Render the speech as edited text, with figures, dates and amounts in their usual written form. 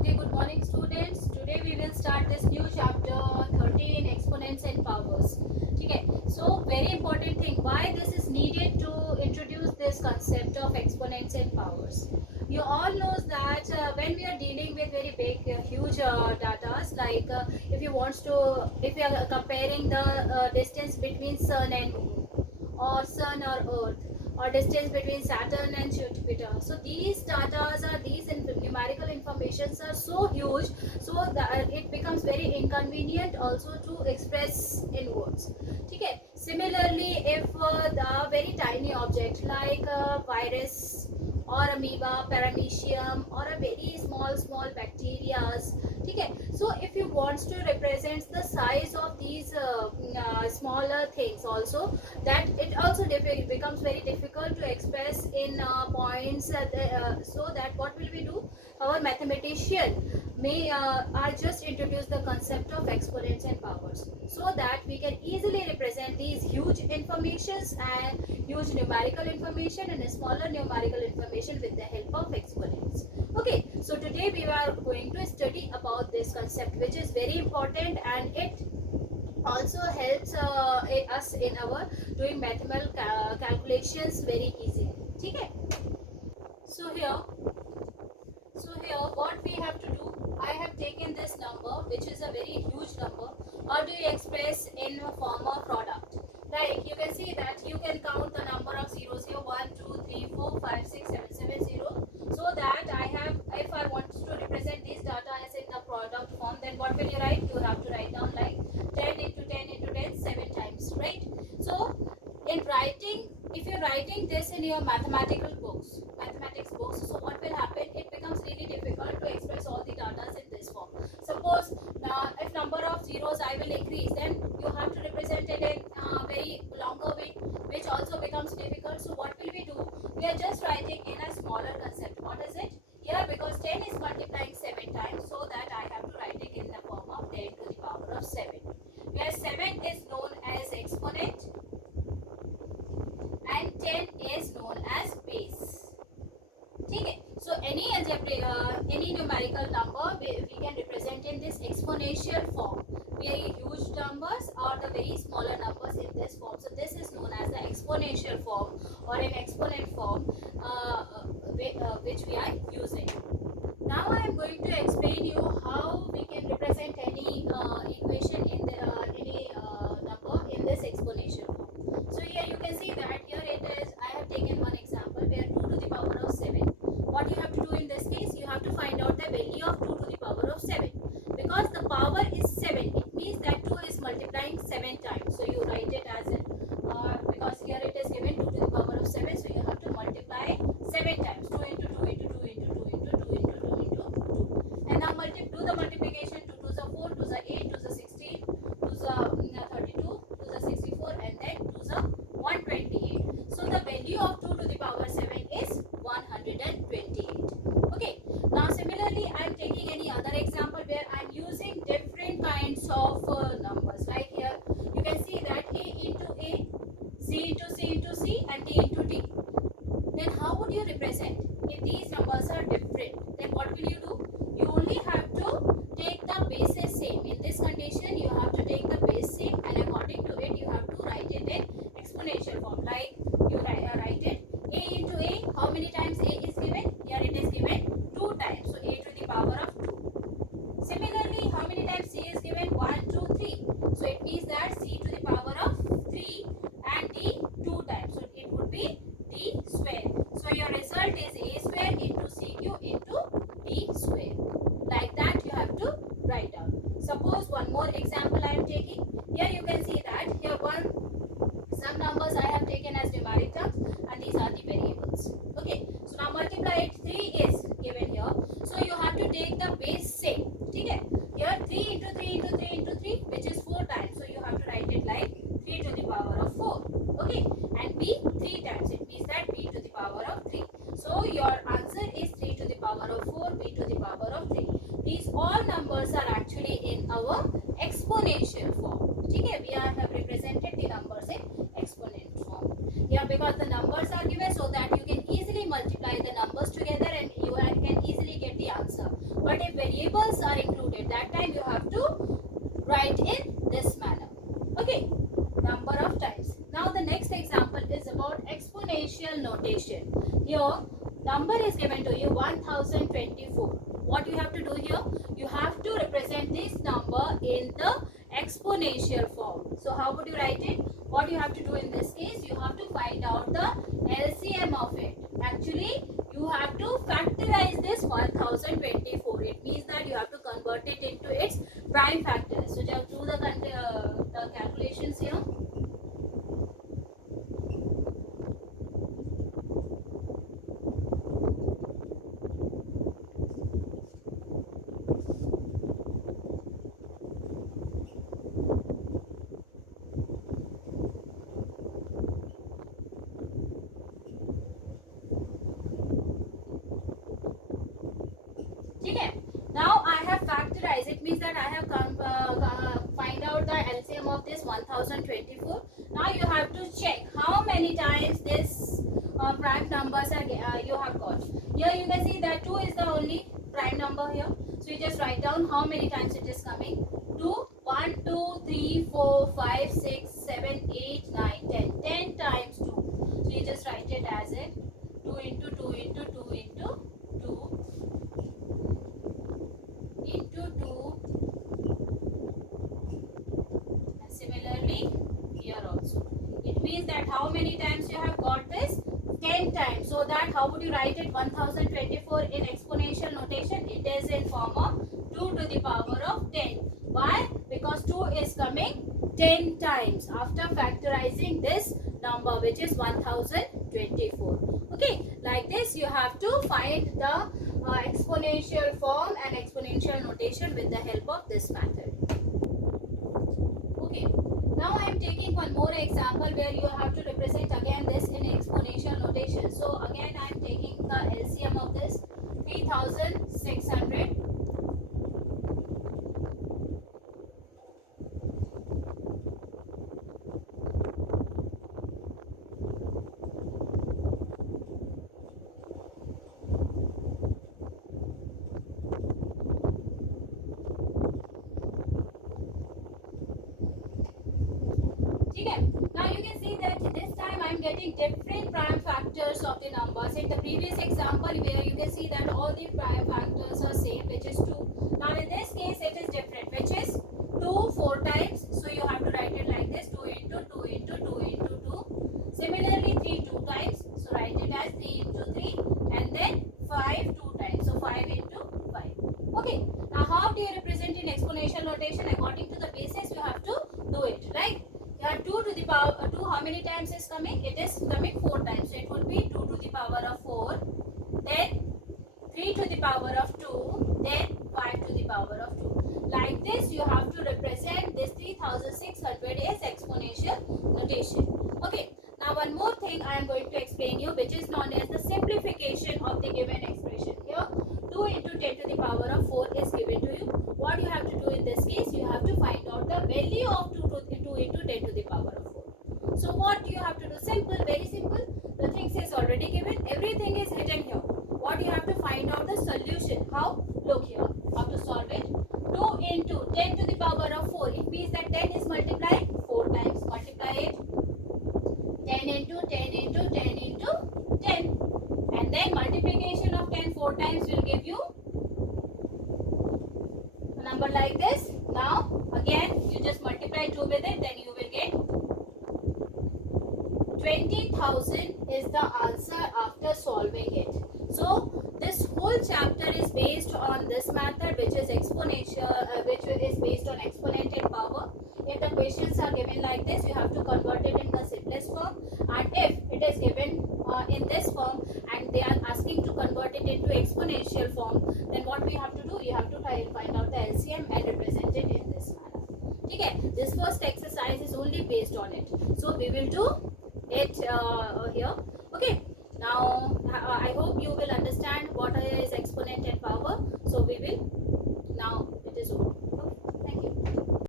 Okay, good morning students. Today we will start this new chapter 13 exponents and powers. Okay, so very important thing why this is needed to introduce this concept of exponents and powers. You all knows that when we are dealing with very big huge datas like if you are comparing the distance between sun and moon or sun or earth or distance between Saturn and Jupiter. So these numerical informations are so huge, so that it becomes very inconvenient also to express in words. Okay. Similarly, if the very tiny object like a virus or amoeba, paramecium, or a very small bacteria. Okay. So if you want to represent the size of these smaller things also, that it also becomes very difficult to express in points, so that what will we do, our mathematician may I just introduce the concept of exponents and powers so that we can easily represent these huge informations and huge numerical information and smaller numerical information with the help of exponents. Okay, so today we are going to study about this concept, which is very important, and it also helps us in our doing mathematical calculations very easily. Okay. So here what we have to do, I have taken this number which is a very huge number. How do you express in a form of product? Like you can see that you can count the number of zeros here, 1 2 3 4 5 6 7 7 0. So that I have, if I want to represent this data as in the product form, then what will you write? You have to write down like 10 into 10 into 10 7 times, right? So in writing, if you're writing this in your mathematics books, so what will happen, it becomes really difficult to express all the data in this form. Suppose now if number of zeros I will increase, then you have to represent it in a very longer way, which also becomes difficult. So what will we do, we are just writing in a smaller concept. What is it here? Because 10 is multiplying 7 times, so that I have to write it in the form of 10 to the power of 7, where 7 is known as exponent and 10 is known as base. Okay. So any numerical number we can represent in this exponential form. Very huge numbers or the very smaller numbers in this form. So this is known as the exponential form or an exponent form, which we are using. Now I am going to explain you how we can represent any equation in the any number in this exponential form. So here you can see that here it is. I have taken one example where 2 to the power of 7. What you have to do in this case, you have to find out the value of 2 to the power of 7. Because the power is 7, it means that 2 is multiplying 7 times. So you write it as in, because here it is given 2 to the power of 7, so you have to multiply 7 times. 2 into 2 into 2 into 2 into 2 into 2 into 2. And now do the multiplication. 2 to the 4, to the 8, to the 16, to the 32, to the 64, and then to the 128. So the value of 2 to the power 7 is 128. Okay. Now similarly, I am taking any other example where I am using different kinds of numbers. Like here, you can see that A into A, C into C into C, and D into D. Then how would you represent? If these numbers are different, then what will you do? You only have to take the bases same. In this condition, you have to take the base same, and according to it, you have to write it in exponential form. Like you write it A into A. How many times A is given? Here it is given 2 times. So A to the power of 2. Similarly, how many times C is given? 1, 2, 3. So it means that C to the power of 3 and D 2 times. So it would be D square. So your result is A square into CQ into D square. Like that you have to write down. Suppose one more example I am taking. Here you can see that here some numbers I have taken as numeric terms, and these are the variables. Okay. So now multiply it. 3 is given here. So you have to take the base same. Okay. Here 3 into 3 into 3 into 3, which is 4 times. So you have to write it like 3 to the power of 4. Okay. And B 3 times. It means that B to the power of 3. So your answer is 3 to the power of 4, B to the power of 3. These all numbers are actually in our exponential form. Okay. We have represented the numbers in exponent form. Yeah, because the numbers are given so that you can easily multiply the numbers together and you can easily get the answer. But if variables are included, that time you have to write in this manner. Okay, number of times. Now the next example is about exponential notation. Here number is given to you 1024. What you have to do here? You have to represent this number in the exponential form. So how would you write it? What you have to do in this case, you have to find out the LCM of it. Actually, you have to factorize this 1024. It means that you have to convert it into its prime factors. So just do the calculations here. Okay. Now I have factorized. It means that I have find out the LCM of this 1024. Now you have to check how many times this prime numbers are you have got. Here you can see that 2 is the only prime number here. So you just write down how many times it is coming. 2, 1, 2, 3, 4, 5, 6, 7, 8, 9, 10. 10 times 2. So you just write it as it 2 into 2 into 2 into 2 into 2, and similarly here also. It means that how many times you have got this? 10 times. So that how would you write it? 1024 in exponential notation. It is in form of 2 to the power of 10. Why? Because 2 is coming 10 times after factorizing this number, which is 1024. Okay, like this you have to find the exponential form and exponential notation with the help of this method. Okay, now I am taking one more example where you have to represent again this in exponential notation. So again I am taking the LCM of this 3600. Okay. Now you can see that this time I am getting different prime factors of the numbers. In the previous example where you can see that all the prime factors are same, which is 2. Now in this case it is different, which is 2 4 times. So you have to write it like this, 2 into 2 into 2 into 2. Similarly 3 2 times. So write it as 3 into 3, and then 5 2 times. So 5 into 5. Okay. Now how do you represent in exponential notation? According to the basis you have to do it, right? Here 2 to the power 2 how many times is coming? It is coming 4 times. So it would be 2 to the power of 4, then 3 to the power of 2, then 5 to the power of 2. Like this you have to represent this 3600 is exponential notation. Okay. Now one more thing I am going to explain you, which is known as the simplification of the given expression. Here 2 into 10 to the power of 4 is given to you. What you have to do in this case, you have to find out the value of 2 into 10 to the power of 4. So what you have to do? Simple, very simple. The things is already given. Everything is hidden here. What you have to find out the solution. How? Look here. How to solve it? 2 into 10 to the power of 4. It means that 10 is multiplied 4 times. Multiply it. 10 into 10 into 10 into 10. And then multiplication of 10 4 times will give you a number like this. Now again you just multiply 2 with it, then you will get 20,000 is the answer after solving it. So this whole chapter is based on this method, which is exponential, which is based on exponential power. If the questions are given like this, you have to convert it in the simplest form, and if it is given in this form and they are asking to convert it into exponential form, then what we have to do, you have to try and find out the LCM and represent it in this manner. Okay, this first exercise is only based on it, so we will do it here. Okay, now I hope you will understand what is exponent and power. So we will now, it is over.